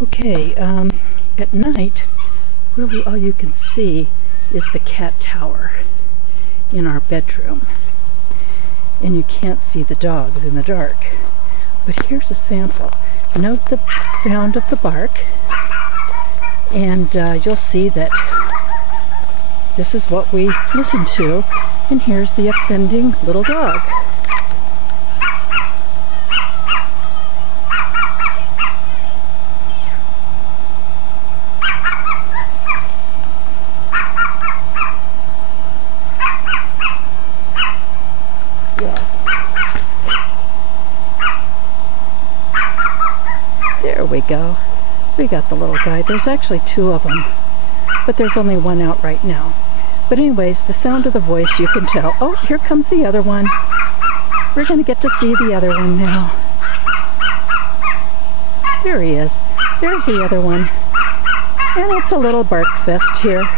Okay, at night, really all you can see is the cat tower in our bedroom. And you can't see the dogs in the dark. But here's a sample. Note the sound of the bark, and you'll see that this is what we listen to, and here's the offending little dog. There we go. We got the little guy. There's actually two of them, but there's only one out right now. But anyways, the sound of the voice, you can tell. Oh, here comes the other one. We're going to get to see the other one now. There he is. There's the other one. And it's a little bark fest here.